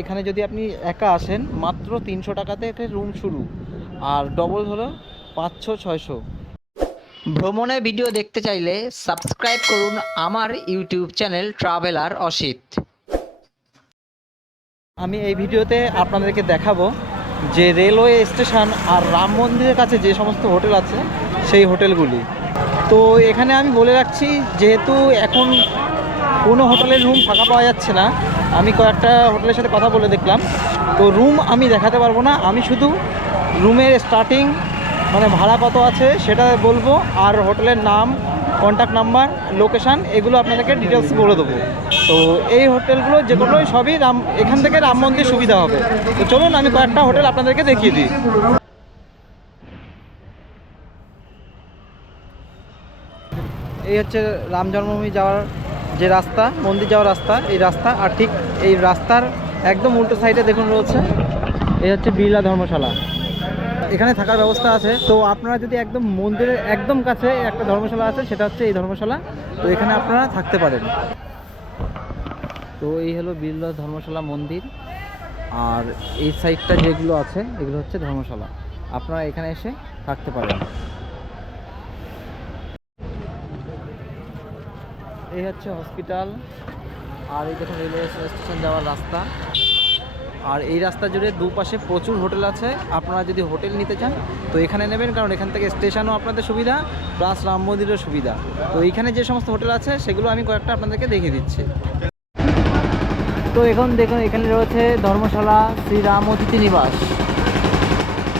এখানে যদি আপনি একা আসেন, মাত্র তিনশো টাকাতে একটা রুম শুরু। আর ডবল হলো পাঁচশো, ছয়শো। ভ্রমণে ভিডিও দেখতে চাইলে সাবস্ক্রাইব করুন আমার ইউটিউব চ্যানেল ট্রাভেলার অসিত। আমি এই ভিডিওতে আপনাদেরকে দেখাবো যে রেলওয়ে স্টেশন আর রাম মন্দিরের কাছে যে সমস্ত হোটেল আছে, সেই হোটেলগুলি তো এখানে আমি বলে রাখছি, যেহেতু এখন কোনো হোটেলের রুম ফাঁকা পাওয়া যাচ্ছে না আমি কয়েকটা হোটেলের সাথে কথা বলে দেখলাম। তো রুম আমি দেখাতে পারব না। আমি শুধু রুমের স্টার্টিং মানে ভাড়া কত আছে সেটা বলব আর হোটেলের নাম কন্ট্যাক্ট নাম্বার লোকেশান এগুলো আপনাদেরকে ডিটেলস বলে দেবো। তো এই হোটেলগুলো যেগুলোই সবই রাম, এখান থেকে রাম মন্দির সুবিধা হবে। তো চলুন আমি কয়েকটা হোটেল আপনাদেরকে দেখিয়ে দিই। এই হচ্ছে রাম জন্মভূমি যাওয়ার যে রাস্তা, মন্দির যাওয়ার রাস্তা, এই রাস্তা আর ঠিক এই রাস্তার একদম উল্টো সাইডে দেখুন রয়েছে, এই হচ্ছে বিড়লা ধর্মশালা। এখানে থাকার ব্যবস্থা আছে। তো আপনারা যদি একদম মন্দিরের একদম কাছে একটা ধর্মশালা আছে, সেটা হচ্ছে এই ধর্মশালা। তো এখানে আপনারা থাকতে পারেন। তো এই হলো বিড়লা ধর্মশালা মন্দির। আর এই সাইডটা যেগুলো আছে, এগুলো হচ্ছে ধর্মশালা। আপনারা এখানে এসে থাকতে পারেন। এই হচ্ছে হসপিটাল। আর এই দেখুন, রেলওয়ে স্টেশন যাওয়ার রাস্তা। আর এই রাস্তা জুড়ে দুপাশে প্রচুর হোটেল আছে। আপনারা যদি হোটেল নিতে চান, তো এখানে নেবেন, কারণ এখান থেকে স্টেশনও আপনাদের সুবিধা, প্লাস রাম মন্দিরের সুবিধা। তো এইখানে যে সমস্ত হোটেল আছে, সেগুলো আমি কয়েকটা আপনাদেরকে দেখিয়ে দিচ্ছি। তো এখন দেখুন, এখানে রয়েছে ধর্মশালা, শ্রীরাম অতিথি নিবাস।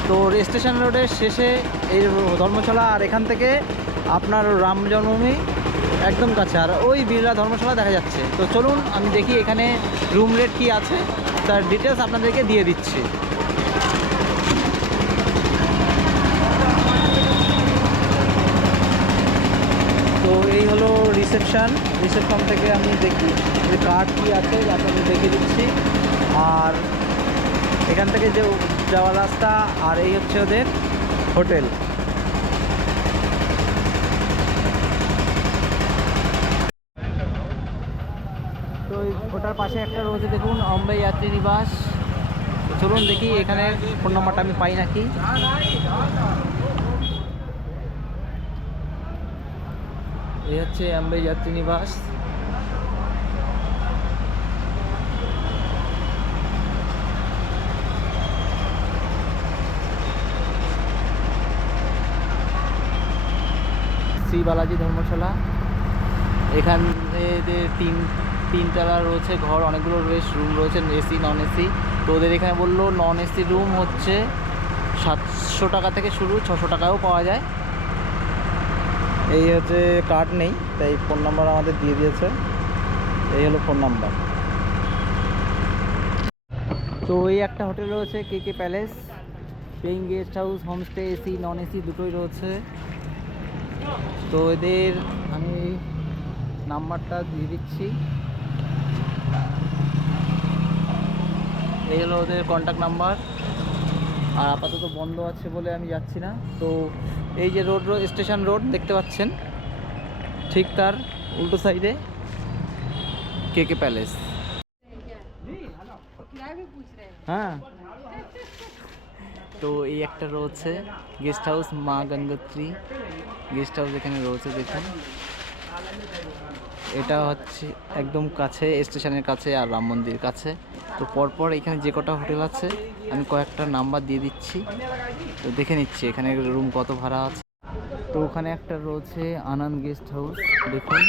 তো স্টেশন রোডের শেষে এই ধর্মশালা, আর এখান থেকে আপনার রাম জন্মভূমি একদম কাছে। আর ওই বিড়লা ধর্মশালা দেখা যাচ্ছে। তো চলুন, আমি দেখি এখানে রুম রেট কি আছে। তার ডিটেলস আপনাদেরকে দিয়ে দিচ্ছি। তো এই হলো রিসেপশন রিসেপশন থেকে আমি দেখি যে কার্ড কী আছে, আপনাদের দেখিয়ে দিচ্ছি। আর এখান থেকে যে যাওয়ার রাস্তা, আর এই হচ্ছে ওদের হোটেল তো এই ওটার পাশে একটা রয়েছে দেখুন, অম্বে যাত্রী নিবাস। চলুন দেখি এখানে ফোন নাম্বারটা আমি পাই নাকি। এই হচ্ছে অম্বে যাত্রী নিবাস। শ্রী বালাজি ধর্মশালা। এখানে তিন তিনতলা রয়েছে ঘর, অনেকগুলো রয়েছে রুম রয়েছে, এসি নন এসি তো ওদের এখানে বলল নন এসি রুম হচ্ছে সাতশো টাকা থেকে শুরু, ছশো টাকাও পাওয়া যায়। এই হচ্ছে কার্ড নেই, তাই ফোন নাম্বার আমাদের দিয়ে দিয়েছে। এই হলো ফোন নাম্বার তো এই একটা হোটেল রয়েছে, K K palace paying guest house homestay AC non AC দুটোই রয়েছে। তো এদের আমি নাম্বারটা দিয়ে দিচ্ছি। এই হলো ওদের কন্ট্যাক্ট নাম্বার আর আপাতত বন্ধ আছে বলে আমি যাচ্ছি না। তো এই যে রোড রোড স্টেশন রোড দেখতে পাচ্ছেন, ঠিক তার উল্টো সাইডে কে কে প্যালেস হ্যাঁ। তো এই একটা রয়েছে গেস্ট হাউস মা গঙ্গোত্রী গেস্ট হাউস এখানে রয়েছে, দেখুন। এটা হচ্ছে একদম কাছে স্টেশনের কাছে আর রাম মন্দির কাছে। তো পরপর এখানে যে কটা হোটেল আছে, আমি কয়েকটা নাম্বার দিয়ে দিচ্ছি। তো দেখে নিচ্ছি এখানে রুম কত ভাড়া আছে। তো ওখানে একটা রয়েছে আনন্দ গেস্ট হাউস, দেখুন।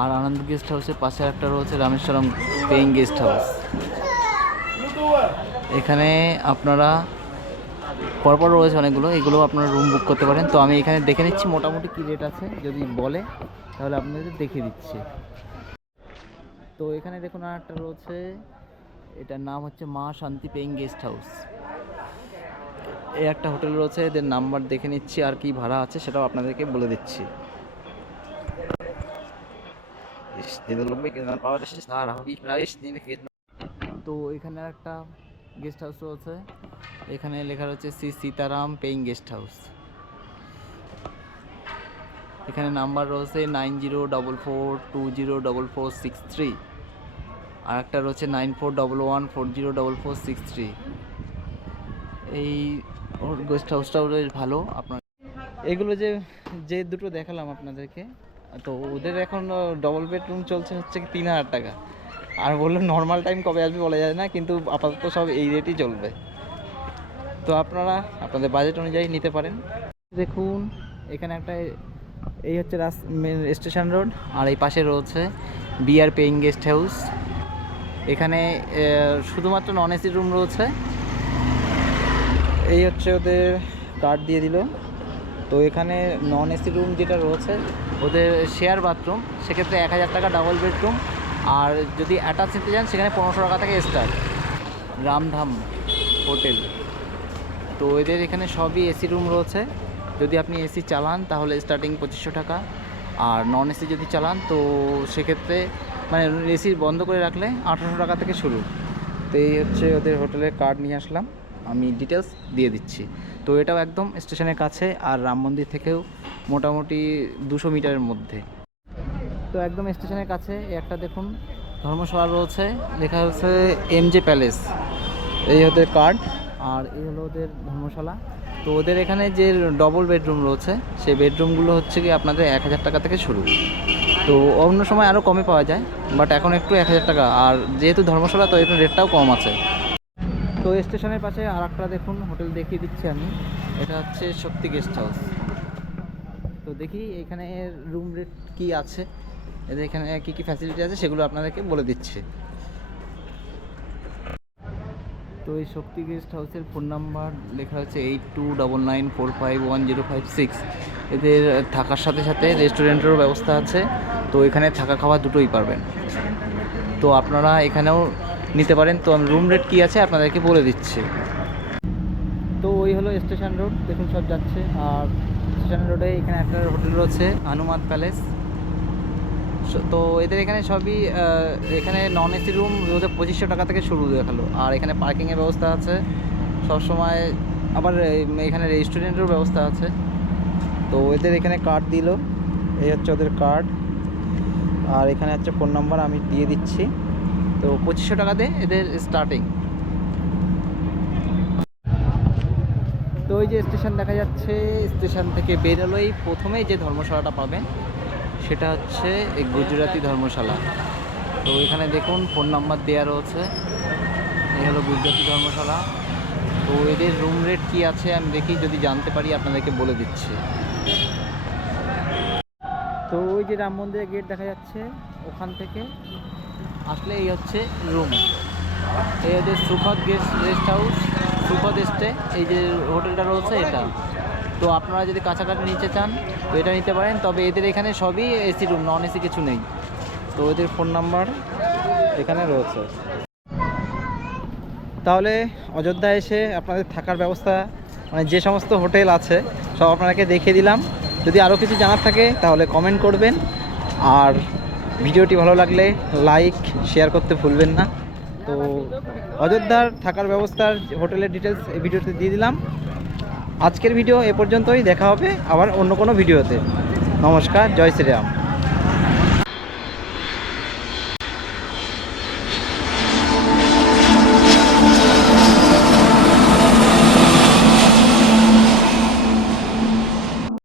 আর আনন্দ গেস্ট হাউসের পাশে একটা রয়েছে রামেশ্বরম পেইং গেস্ট হাউস। এখানে আপনারা পরপর রয়েছে অনেকগুলো, এগুলো আপনারা রুম বুক করতে পারেন। তো আমি এখানে দেখে নিচ্ছি মোটামুটি কী রেট আছে, যদি বলে, তাহলে আপনাদের দেখিয়ে দিচ্ছি। তো এখানে দেখুন আর একটা রয়েছে। এটার নাম হচ্ছে মা শান্তি পেইং গেস্ট হাউস। এই একটা হোটেল রয়েছে, এদের নাম্বার দেখে নিচ্ছি আর কি ভাড়া আছে সেটাও আপনাদেরকে বলে দিচ্ছি। তো এখানে একটা গেস্ট হাউস রয়েছে। এখানে লেখা রয়েছে Shri Sitaram paying guest house. এখানে নাম্বার রয়েছে nine zero double four two zero double four six three. আর একটা রয়েছে nine four double one four zero double four six three. এই গেস্ট হাউসটাও বেশ ভালো। আপনার এগুলো যে যে দুটো দেখালাম আপনাদেরকে, তো ওদের এখন ডবল বেডরুম চলছে হচ্ছে তিন হাজার টাকা। আর বলল নর্মাল টাইম কবে আসবে বলা যায় না, কিন্তু আপাতত সব এই রেটই চলবে। তো আপনারা, আপনাদের বাজেট অনুযায়ী নিতে পারেন। দেখুন, এখানে একটা এই হচ্ছে স্টেশন রোড আর এই পাশে রয়েছে বিআর পেইং গেস্ট হাউস এখানে শুধুমাত্র নন এসি রুম রয়েছে। এই হচ্ছে ওদের কার্ড দিয়ে দিল। তো এখানে নন এসি রুম যেটা রয়েছে, ওদের শেয়ার বাথরুম সেক্ষেত্রে এক হাজার টাকা ডাবল বেডরুম আর যদি অ্যাটাচ নিতে যান সেখানে পনেরোশো টাকা থেকে স্টার্ট রামধাম হোটেল। তো এদের এখানে সবই এসি রুম রয়েছে। যদি আপনি এসি চালান, তাহলে স্টার্টিং পঁচিশশো টাকা। আর নন এসি যদি চালান, তো সেক্ষেত্রে মানে এসি বন্ধ করে রাখলে আঠারোশো টাকা থেকে শুরু। তো এই হচ্ছে ওদের হোটেলের কার্ড নিয়ে আসলাম। আমি ডিটেলস দিয়ে দিচ্ছি। তো এটাও একদম স্টেশনের কাছে আর রাম মন্দির থেকেও মোটামুটি দুশো মিটারের মধ্যে। তো একদম স্টেশনের কাছে একটা দেখুন, ধর্মশালা রয়েছে। লেখা হচ্ছে এম জে প্যালেস এই ওদের কার্ড আর এই হলো ওদের ধর্মশালা। তো ওদের এখানে যে ডবল বেডরুম রয়েছে, সেই বেডরুমগুলো হচ্ছে কি আপনাদের এক হাজার টাকা থেকে শুরু। তো অন্য সময় আরও কমে পাওয়া যায় বাট এখন একটু এক হাজার টাকা। আর যেহেতু ধর্মশালা, তো একটু রেটটাও কম আছে। তো স্টেশনের পাশে আর একটা দেখুন, হোটেল দেখিয়ে দিচ্ছি আমি। এটা হচ্ছে শক্তি গেস্ট হাউস তো দেখি এখানে রুম রেট কি আছে। এদের এখানে কী কী ফ্যাসিলিটি আছে, সেগুলো আপনাদেরকে বলে দিচ্ছি। তো এই শক্তি গেস্ট হাউসের ফোন নাম্বার লেখা হচ্ছে eight two double nine four five one zero five six. এদের থাকার সাথে সাথে রেস্টুরেন্টেরও ব্যবস্থা আছে, তো এখানে থাকা খাওয়া দুটোই পারবেন। তো আপনারা এখানেও নিতে পারেন। তো রুম রেট কী আছে আপনাদেরকে বলে দিচ্ছি। তো ওই হলো স্টেশন রোড, দেখুন সব যাচ্ছে। আর স্টেশন রোডে এখানে একটা হোটেল রয়েছে হনুমান প্যালেস। তো এদের এখানে সবই এখানে নন এসি রুম ওদের পঁচিশশো টাকা থেকে শুরু দেখাল। আর এখানে পার্কিংয়ের ব্যবস্থা আছে। সব সময় আবার এখানে রেস্টুরেন্টেরও ব্যবস্থা আছে। তো এদের এখানে কার্ড দিল। এই হচ্ছে ওদের কার্ড আর এখানে হচ্ছে ফোন নাম্বার আমি দিয়ে দিচ্ছি। তো পঁচিশশো টাকা দিয়ে এদের স্টার্টিং তো ওই যে স্টেশন দেখা যাচ্ছে স্টেশন থেকে বেরোলেই প্রথমেই যে ধর্মশালাটা পাবেন সেটা হচ্ছে এই গুজরাটি ধর্মশালা। তো এখানে দেখুন ফোন নাম্বার দেওয়া রয়েছে। এই হলো গুজরাটি ধর্মশালা। তো এদের রুম রেট কি আছে আমি দেখি, যদি জানতে পারি আপনাদেরকে বলে দিচ্ছি। তো ওই যে রাম মন্দিরের গেট দেখা যাচ্ছে ওখান থেকে। আসলে এই হচ্ছে রুম এই হচ্ছে Sukhad guest rest house Sukhad stay এই যে হোটেলটা রয়েছে এটা। তো আপনারা যদি কাছাকাছি নিতে চান, তো এটা নিতে পারেন। তবে এদের এখানে সবই এসি রুম, নন এসি কিছু নেই। তো এদের ফোন নাম্বার এখানে রয়েছে। তাহলে অযোধ্যা এসে আপনাদের থাকার ব্যবস্থা মানে যে সমস্ত হোটেল আছে, সব আপনাকে দেখিয়ে দিলাম। যদি আরও কিছু জানার থাকে, তাহলে কমেন্ট করবেন। আর ভিডিওটি ভালো লাগলে লাইক, শেয়ার করতে ভুলবেন না। তো অযোধ্যার থাকার ব্যবস্থার হোটেলের ডিটেলস এই ভিডিওতে দিয়ে দিলাম। আজকের ভিডিও এ পর্যন্তই দেখা হবে আবার অন্য কোনো ভিডিওতে। নমস্কার জয় শ্রীরাম।